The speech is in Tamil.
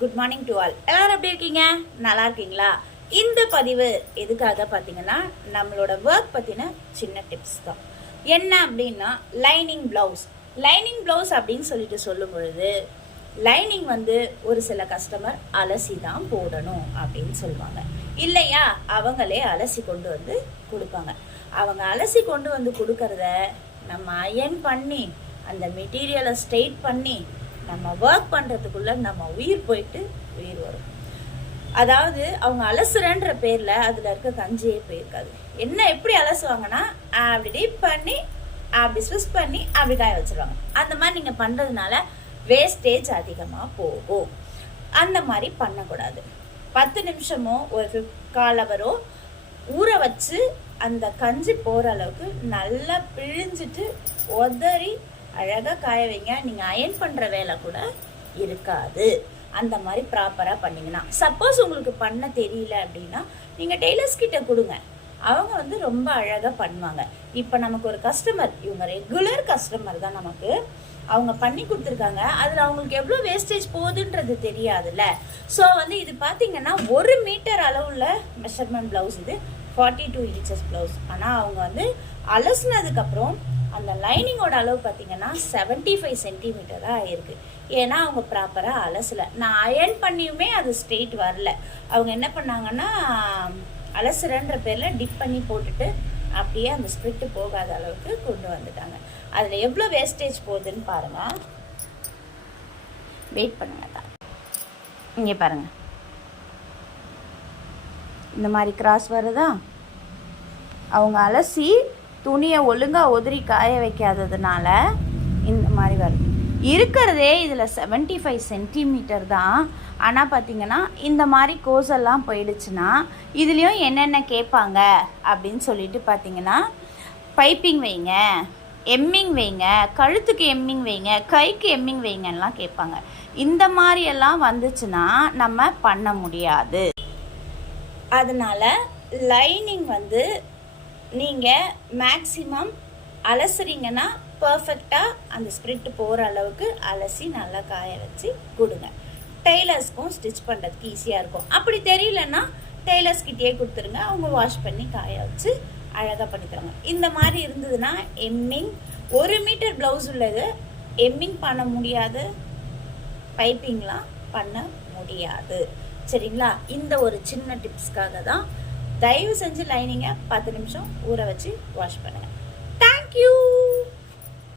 Good morning to all. எல்லாரும் எப்படி இருக்கீங்க? நல்லா இருக்கீங்களா? இந்த பதிவு எதுக்காக பார்த்தீங்கன்னா நம்மளோட ஒர்க் பற்றின சின்ன டிப்ஸ் தான். என்ன அப்படின்னா லைனிங் ப்ளவுஸ் அப்படின்னு சொல்லிட்டு சொல்லும் பொழுது லைனிங் ஒரு சில கஸ்டமர் அலசி தான் போடணும் அப்படின்னு சொல்லுவாங்க. இல்லையா, அவங்களே அலசி கொண்டு வந்து கொடுப்பாங்க. அவங்க அலசி கொண்டு வந்து கொடுக்கறத நம்ம அயன் பண்ணி அந்த மெட்டீரியலை ஸ்ட்ரெயிட் பண்ணி நம்ம ஒர்க் பண்ணுறதுக்குள்ள நம்ம உயிர் போயிட்டு உயிர் வரும். அதாவது அவங்க அலசுறன்ற பேரில் அதில் இருக்க கஞ்சியே போயிருக்காது. என்ன எப்படி அலசுவாங்கன்னா அப்படி டீப் பண்ணி அப்படி ஸ்விஸ் பண்ணி அப்படி காய வச்சிருவாங்க. அந்த மாதிரி நீங்கள் பண்ணுறதுனால வேஸ்டேஜ் அதிகமாக போகும். அந்த மாதிரி பண்ணக்கூடாது. 10 நிமிஷமோ ஒரு 1/4 ஹவரோ ஊற வச்சு அந்த கஞ்சி போகிற அளவுக்கு நல்லா பிழிஞ்சிட்டு உதறி அழகாக காய வைங்க. நீங்கள் அயன் பண்ணுற வேலை கூட இருக்காது. அந்த மாதிரி ப்ராப்பராக பண்ணிங்கன்னா, சப்போஸ் உங்களுக்கு பண்ண தெரியல அப்படின்னா நீங்கள் டெய்லர்ஸ் கிட்ட கொடுங்க. அவங்க ரொம்ப அழகாக பண்ணுவாங்க. இப்போ நமக்கு ஒரு கஸ்டமர், இவங்க ரெகுலர் கஸ்டமர் தான், நமக்கு அவங்க பண்ணி கொடுத்துருக்காங்க. அதில் அவங்களுக்கு எவ்வளோ வேஸ்டேஜ் போகுதுன்றது தெரியாதுல்ல. ஸோ இது பார்த்தீங்கன்னா 1 மீட்டர் அளவுள்ள மெஷர்மெண்ட் ப்ளவுஸ், இது 42 இன்ச்சஸ் ப்ளவுஸ். ஆனால் அவங்க அலசினதுக்கப்புறம் அந்த லைனிங்கோட அளவு பார்த்தீங்கன்னா 75 சென்டிமீட்டராக ஆயிருக்கு. ஏன்னா அவங்க ப்ராப்பராக அலசலை. நான் அயன் பண்ணியுமே அது ஸ்ட்ரெயிட் வரல. அவங்க என்ன பண்ணாங்கன்னா அலசுறன்ற பேரில் டிப் பண்ணி போட்டுட்டு அப்படியே அந்த ஸ்பிரிட்டு போகாத அளவுக்கு கொண்டு வந்துட்டாங்க. அதில் எவ்வளோ வேஸ்டேஜ் போகுதுன்னு பாருங்கள். வெயிட் பண்ணுங்க, இங்கே பாருங்கள், இந்த மாதிரி கிராஸ் வருதா. அவங்க அலசி துணியை ஒழுங்காக உதறி காய வைக்காததுனால இந்த மாதிரி வருது. இருக்கிறதே இதில் 75 சென்டிமீட்டர் தான். ஆனால் பார்த்தீங்கன்னா இந்த மாதிரி கோஸெல்லாம் போயிடுச்சுன்னா இதுலேயும் என்னென்ன கேட்பாங்க அப்படின்னு சொல்லிட்டு பார்த்தீங்கன்னா, பைப்பிங் வைங்க, எம்மிங் வைங்க, கழுத்துக்கு எம்மிங் வைங்க, கைக்கு எம்மிங் வைங்கலாம் கேட்பாங்க. இந்த மாதிரியெல்லாம் வந்துச்சுன்னா நம்ம பண்ண முடியாது. அதனால் லைனிங் நீங்கள் மேக்ஸிமம் அலசுறீங்கன்னா பர்ஃபெக்டாக அந்த ஸ்ப்ரிட் போகிற அளவுக்கு அலசி நல்லா காய வச்சு கொடுங்க. டெய்லர்ஸ்க்கும் ஸ்டிச் பண்ணுறதுக்கு ஈஸியாக இருக்கும். அப்படி தெரியலன்னா டெய்லர்ஸ்கிட்டே கொடுத்துருங்க. அவங்க வாஷ் பண்ணி காய வச்சு அழகாக பண்ணி தருவாங்க. இந்த மாதிரி இருந்ததுன்னா எம்மிங் 1 மீட்டர் ப்ளவுஸ் உள்ளது எம்மிங் பண்ண முடியாது, பைப்பிங்லாம் பண்ண முடியாது. சரிங்களா? இந்த ஒரு சின்ன டிப்ஸ்க்காக தான் தயவு செஞ்சு லைனிங்கை 10 நிமிஷம் ஊற வச்சு வாஷ் பண்ணுங்கள். தேங்க்யூ.